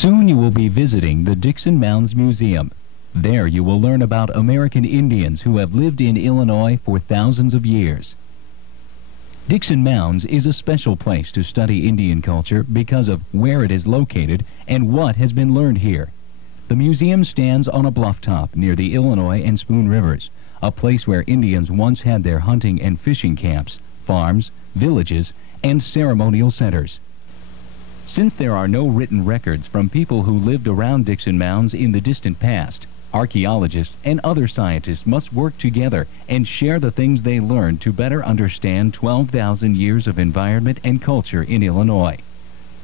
Soon you will be visiting the Dickson Mounds Museum. There you will learn about American Indians who have lived in Illinois for thousands of years. Dickson Mounds is a special place to study Indian culture because of where it is located and what has been learned here. The museum stands on a bluff top near the Illinois and Spoon Rivers, a place where Indians once had their hunting and fishing camps, farms, villages, and ceremonial centers. Since there are no written records from people who lived around Dickson Mounds in the distant past, archaeologists and other scientists must work together and share the things they learned to better understand 12,000 years of environment and culture in Illinois.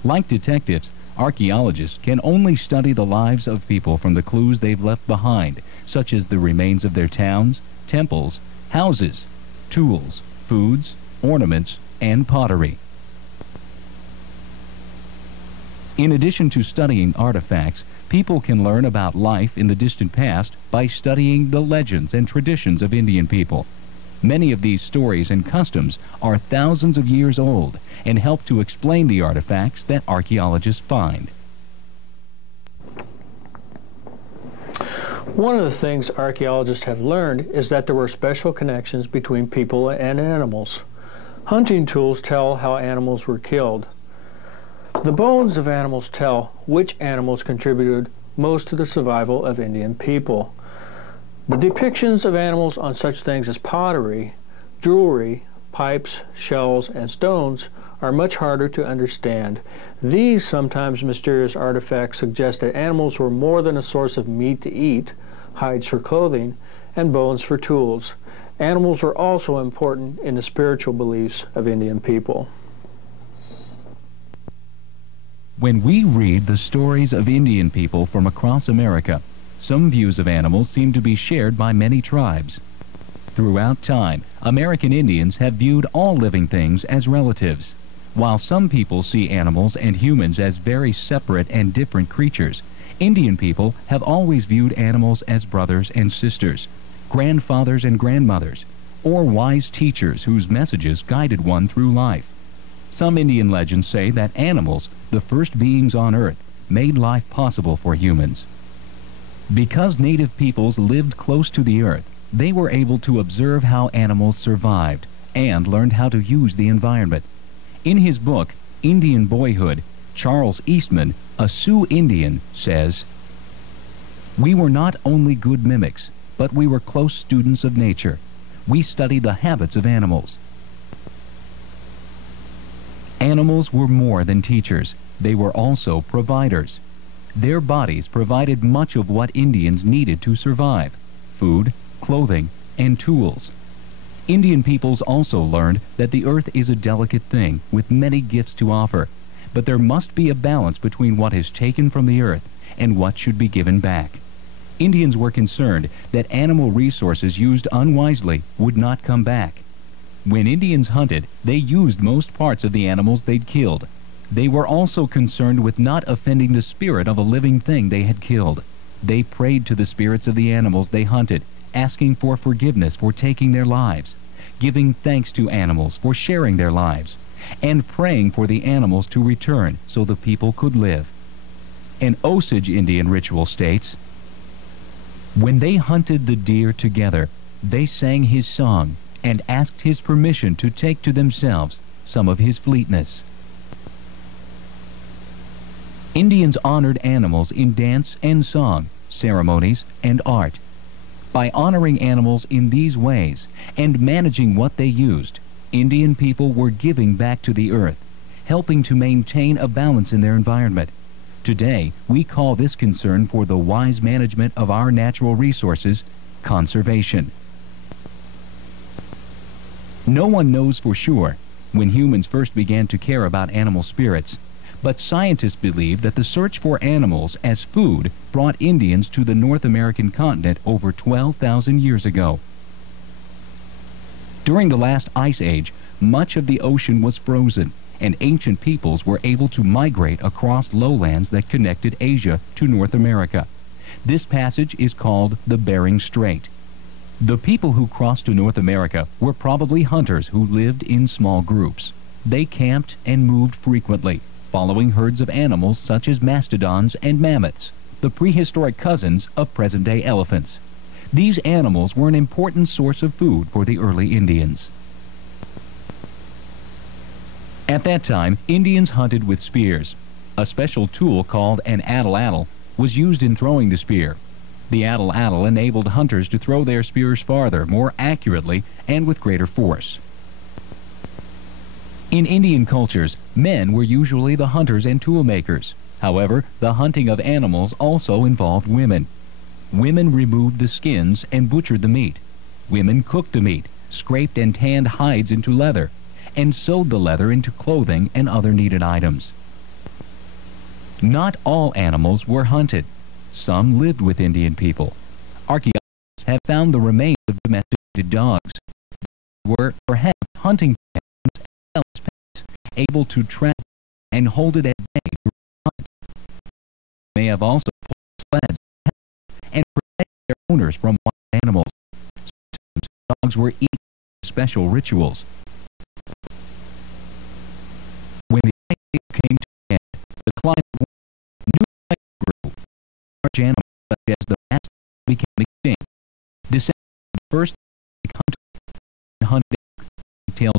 Like detectives, archaeologists can only study the lives of people from the clues they've left behind, such as the remains of their towns, temples, houses, tools, foods, ornaments, and pottery. In addition to studying artifacts, people can learn about life in the distant past by studying the legends and traditions of Indian people. Many of these stories and customs are thousands of years old and help to explain the artifacts that archaeologists find. One of the things archaeologists have learned is that there were special connections between people and animals. Hunting tools tell how animals were killed. The bones of animals tell which animals contributed most to the survival of Indian people. The depictions of animals on such things as pottery, jewelry, pipes, shells, and stones are much harder to understand. These sometimes mysterious artifacts suggest that animals were more than a source of meat to eat, hides for clothing, and bones for tools. Animals were also important in the spiritual beliefs of Indian people. When we read the stories of Indian people from across America, some views of animals seem to be shared by many tribes. Throughout time, American Indians have viewed all living things as relatives. While some people see animals and humans as very separate and different creatures, Indian people have always viewed animals as brothers and sisters, grandfathers and grandmothers, or wise teachers whose messages guided one through life. Some Indian legends say that animals, the first beings on Earth, made life possible for humans. Because native peoples lived close to the Earth, they were able to observe how animals survived and learned how to use the environment. In his book, Indian Boyhood, Charles Eastman, a Sioux Indian, says, "We were not only good mimics, but we were close students of nature. We studied the habits of animals." Animals were more than teachers. They were also providers. Their bodies provided much of what Indians needed to survive: food, clothing, and tools. Indian peoples also learned that the earth is a delicate thing with many gifts to offer, but there must be a balance between what is taken from the earth and what should be given back. Indians were concerned that animal resources used unwisely would not come back. When Indians hunted, they used most parts of the animals they'd killed. They were also concerned with not offending the spirit of a living thing they had killed. They prayed to the spirits of the animals they hunted, asking for forgiveness for taking their lives, giving thanks to animals for sharing their lives, and praying for the animals to return so the people could live. An Osage Indian ritual states, "When they hunted the deer together, they sang his song and asked his permission to take to themselves some of his fleetness." Indians honored animals in dance and song, ceremonies and art. By honoring animals in these ways and managing what they used, Indian people were giving back to the earth, helping to maintain a balance in their environment. Today, we call this concern for the wise management of our natural resources conservation. No one knows for sure when humans first began to care about animal spirits, but scientists believe that the search for animals as food brought Indians to the North American continent over 12,000 years ago. During the last ice age, much of the ocean was frozen, and ancient peoples were able to migrate across lowlands that connected Asia to North America. This passage is called the Bering Strait. The people who crossed to North America were probably hunters who lived in small groups. They camped and moved frequently, following herds of animals such as mastodons and mammoths, the prehistoric cousins of present-day elephants. These animals were an important source of food for the early Indians. At that time, Indians hunted with spears. A special tool called an atlatl was used in throwing the spear. The atlatl enabled hunters to throw their spears farther, more accurately, and with greater force. In Indian cultures, men were usually the hunters and tool makers. However, the hunting of animals also involved women. Women removed the skins and butchered the meat. Women cooked the meat, scraped and tanned hides into leather, and sewed the leather into clothing and other needed items. Not all animals were hunted. Some lived with Indian people. Archaeologists have found the remains of domesticated dogs. They were perhaps hunting companions as well as pets, able to trap and hold it at bay during the hunt. They may have also pulled sleds and protected their owners from wild animals. Sometimes dogs were eaten for special rituals. When the ice age came to an end, the climate warmed, new life grew. Large animals such as the mastodon became extinct. Descendants of the first hunted tailed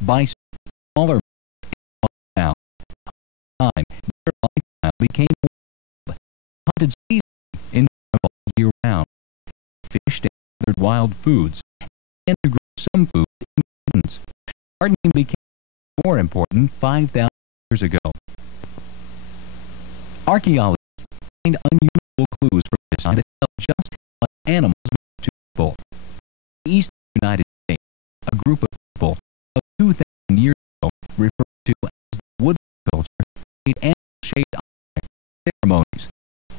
bison, smaller and time, their lifestyle became wild. Hunted seasonally in all year round. Fished and gathered wild foods, and to grow some food in gardens. Gardening became more important 5,000 years ago. Archaeologists find unusual clues from this site that tell just how much animals meant to people. In the eastern United States, a group of people of 2,000 years ago, referred to as the woodland culture, made animal-shaped objects for ceremonies.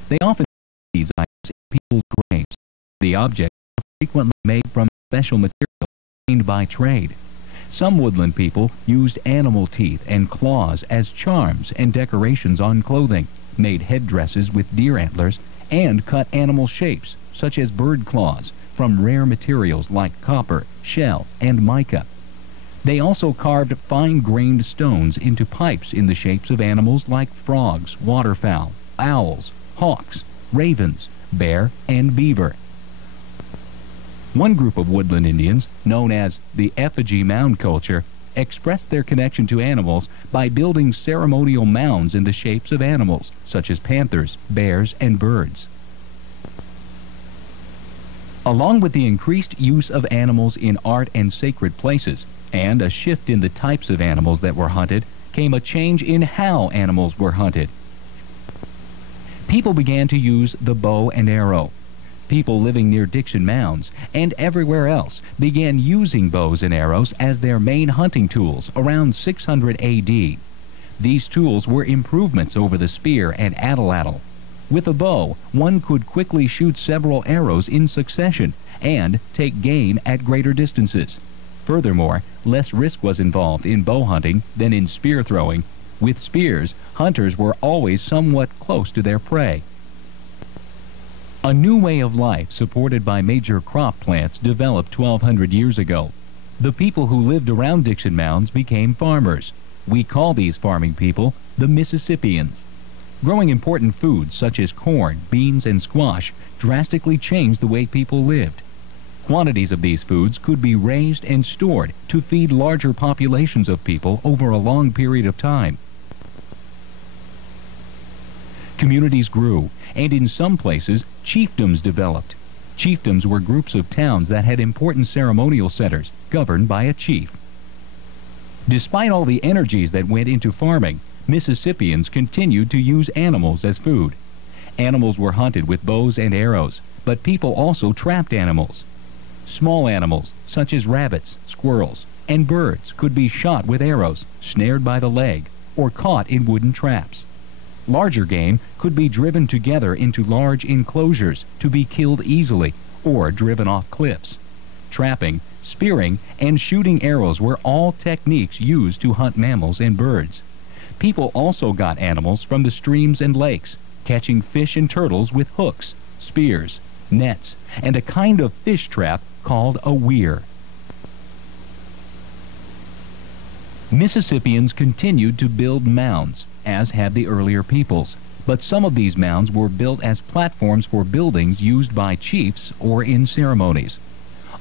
They often put these items in people's graves. The objects were frequently made from special materials obtained by trade. Some woodland people used animal teeth and claws as charms and decorations on clothing, made headdresses with deer antlers, and cut animal shapes, such as bird claws, from rare materials like copper, shell, and mica. They also carved fine-grained stones into pipes in the shapes of animals like frogs, waterfowl, owls, hawks, ravens, bear, and beaver. One group of woodland Indians, known as the effigy mound culture, expressed their connection to animals by building ceremonial mounds in the shapes of animals, such as panthers, bears, and birds. Along with the increased use of animals in art and sacred places, and a shift in the types of animals that were hunted, came a change in how animals were hunted. People began to use the bow and arrow. People living near Dickson Mounds and everywhere else began using bows and arrows as their main hunting tools around 600 A.D. These tools were improvements over the spear and atlatl. With a bow, one could quickly shoot several arrows in succession and take game at greater distances. Furthermore, less risk was involved in bow hunting than in spear throwing. With spears, hunters were always somewhat close to their prey. A new way of life supported by major crop plants developed 1,200 years ago. The people who lived around Dickson Mounds became farmers. We call these farming people the Mississippians. Growing important foods such as corn, beans, and squash drastically changed the way people lived. Quantities of these foods could be raised and stored to feed larger populations of people over a long period of time. Communities grew, and in some places, chiefdoms developed. Chiefdoms were groups of towns that had important ceremonial centers, governed by a chief. Despite all the energies that went into farming, Mississippians continued to use animals as food. Animals were hunted with bows and arrows, but people also trapped animals. Small animals, such as rabbits, squirrels, and birds, could be shot with arrows, snared by the leg, or caught in wooden traps. Larger game could be driven together into large enclosures to be killed easily or driven off cliffs. Trapping, spearing, and shooting arrows were all techniques used to hunt mammals and birds. People also got animals from the streams and lakes, catching fish and turtles with hooks, spears, nets, and a kind of fish trap called a weir. Mississippians continued to build mounds. as had the earlier peoples. But some of these mounds were built as platforms for buildings used by chiefs or in ceremonies.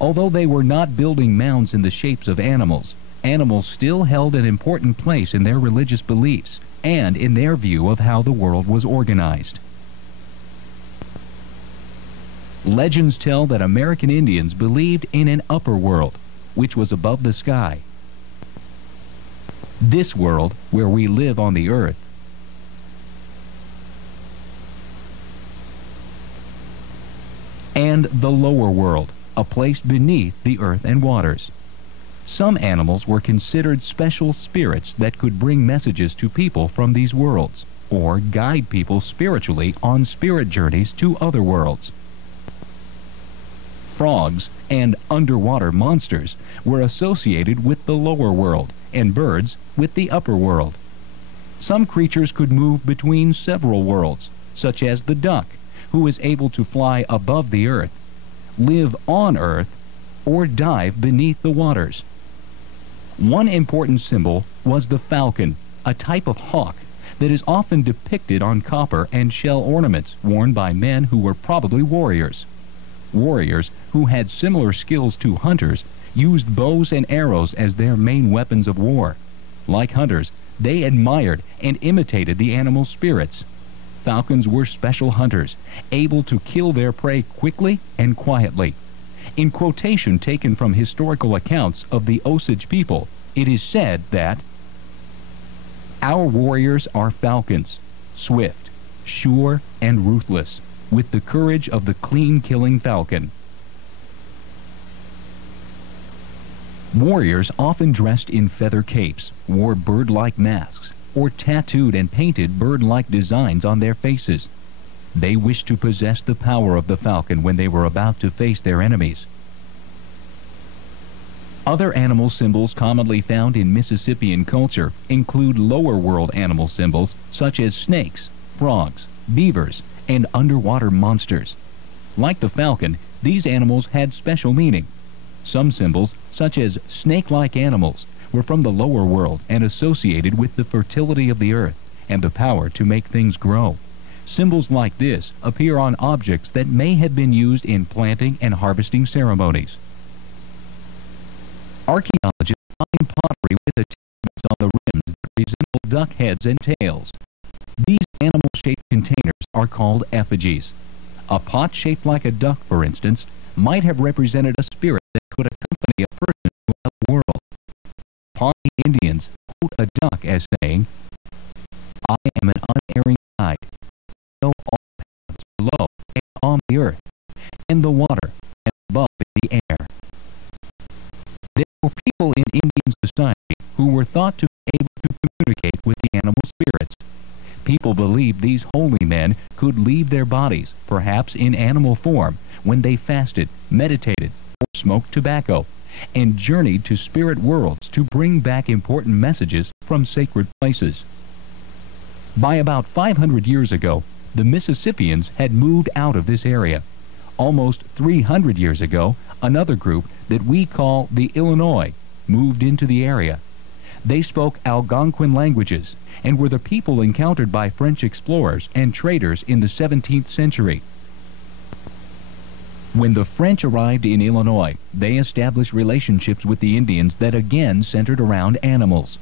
Although they were not building mounds in the shapes of animals, animals still held an important place in their religious beliefs and in their view of how the world was organized. Legends tell that American Indians believed in an upper world, which was above the sky. This world, where we live on the earth, and the lower world, a place beneath the earth and waters. Some animals were considered special spirits that could bring messages to people from these worlds, or guide people spiritually on spirit journeys to other worlds. Frogs and underwater monsters were associated with the lower world, and birds with the upper world. Some creatures could move between several worlds, such as the duck, who is able to fly above the earth, live on earth, or dive beneath the waters. One important symbol was the falcon, a type of hawk that is often depicted on copper and shell ornaments worn by men who were probably warriors. Warriors who had similar skills to hunters used bows and arrows as their main weapons of war. Like hunters, they admired and imitated the animal spirits. Falcons were special hunters, able to kill their prey quickly and quietly. In quotation taken from historical accounts of the Osage people, it is said that, "Our warriors are falcons, swift, sure, and ruthless, with the courage of the clean-killing falcon." Warriors often dressed in feather capes, wore bird-like masks, or tattooed and painted bird-like designs on their faces. They wished to possess the power of the falcon when they were about to face their enemies. Other animal symbols commonly found in Mississippian culture include lower world animal symbols such as snakes, frogs, beavers, and underwater monsters. Like the falcon, these animals had special meaning. Some symbols, such as snake-like animals, were from the lower world and associated with the fertility of the earth and the power to make things grow. Symbols like this appear on objects that may have been used in planting and harvesting ceremonies. Archaeologists find pottery with attachments on the rims that resemble duck heads and tails. These animal-shaped containers are called effigies. A pot shaped like a duck, for instance, might have represented a spirit that could accompany a person throughout the world. Pawnee Indians quote a duck as saying, "I am an unerring guide. I know all paths below and on the earth, and the water, and above in the air." There were people in Indian society who were thought to be able to communicate with the animal spirits. People believed these holy men could leave their bodies, perhaps in animal form, when they fasted, meditated, or smoked tobacco, and journeyed to spirit worlds to bring back important messages from sacred places. By about 500 years ago, the Mississippians had moved out of this area. Almost 300 years ago, another group that we call the Illinois moved into the area. They spoke Algonquin languages and were the people encountered by French explorers and traders in the 17th century. When the French arrived in Illinois, they established relationships with the Indians that again centered around animals.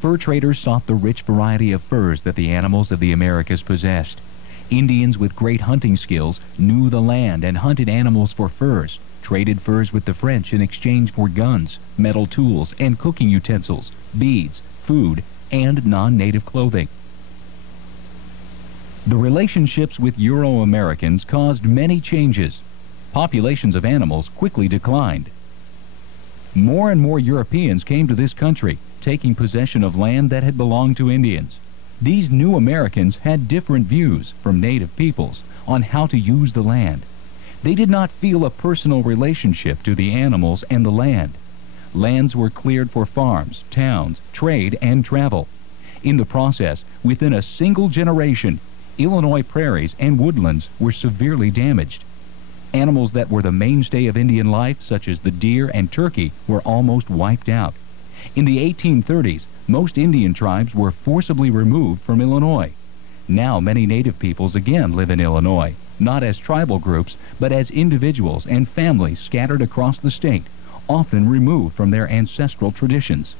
Fur traders sought the rich variety of furs that the animals of the Americas possessed. Indians with great hunting skills knew the land and hunted animals for furs, traded furs with the French in exchange for guns, metal tools, and cooking utensils, beads, food, and non-native clothing. The relationships with Euro-Americans caused many changes. Populations of animals quickly declined. More and more Europeans came to this country, taking possession of land that had belonged to Indians. These new Americans had different views from native peoples on how to use the land. They did not feel a personal relationship to the animals and the land. Lands were cleared for farms, towns, trade, and travel. In the process, within a single generation, Illinois prairies and woodlands were severely damaged. Animals that were the mainstay of Indian life, such as the deer and turkey, were almost wiped out. In the 1830s, Most Indian tribes were forcibly removed from Illinois. Now many native peoples again live in Illinois, not as tribal groups, but as individuals and families scattered across the state, often removed from their ancestral traditions.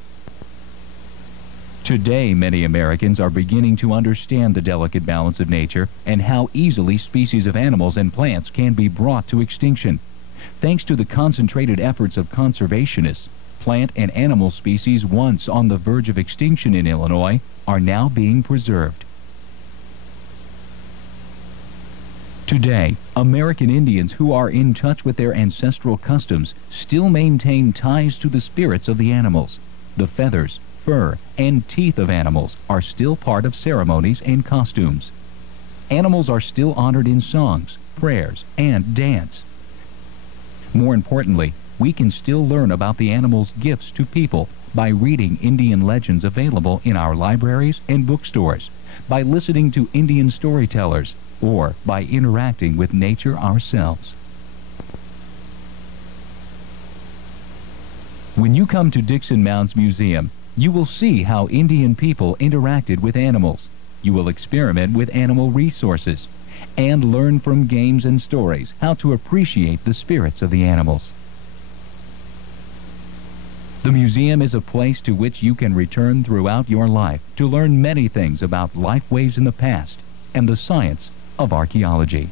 Today, many Americans are beginning to understand the delicate balance of nature and how easily species of animals and plants can be brought to extinction. Thanks to the concentrated efforts of conservationists, plant and animal species once on the verge of extinction in Illinois are now being preserved. Today, American Indians who are in touch with their ancestral customs still maintain ties to the spirits of the animals. The feathers, fur, and teeth of animals are still part of ceremonies and costumes. Animals are still honored in songs, prayers, and dance. More importantly, we can still learn about the animals' gifts to people by reading Indian legends available in our libraries and bookstores, by listening to Indian storytellers, or by interacting with nature ourselves. When you come to Dickson Mounds Museum, you will see how Indian people interacted with animals. You will experiment with animal resources and learn from games and stories how to appreciate the spirits of the animals. The museum is a place to which you can return throughout your life to learn many things about life ways in the past and the science of archaeology.